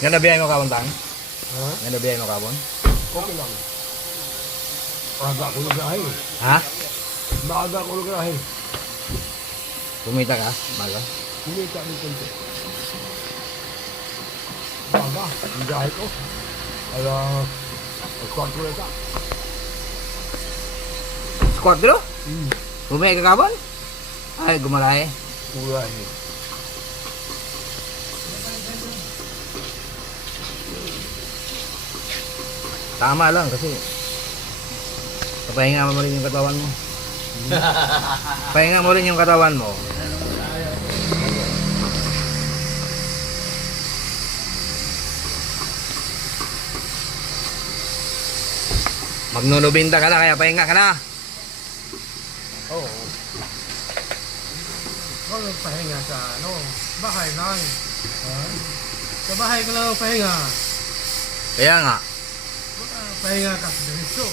Nga nabiyahe mo kabon tang? Ha? Nga nabiyahe mo kabon? Okay lang. Maaga ko lugahin. Ha? Maaga ko lugahin. Kumita ka? Maga? Kumita ng konti. Maaga, lugahin ko. Ala, magkwad ko na. Squad dito? Bumay ka kabon? Ay, gumalay. Lugahin. Tama lang kasi papahinga mo rin yung katawan mo. Pahinga mo rin yung katawan mo. Magnunubinta ka na kaya pahinga ka na. Oo. Huwag magpahinga sa bahay lang. Ha? Sa bahay ka lang magpahinga. Kaya nga. Pahinga ka sa diretso.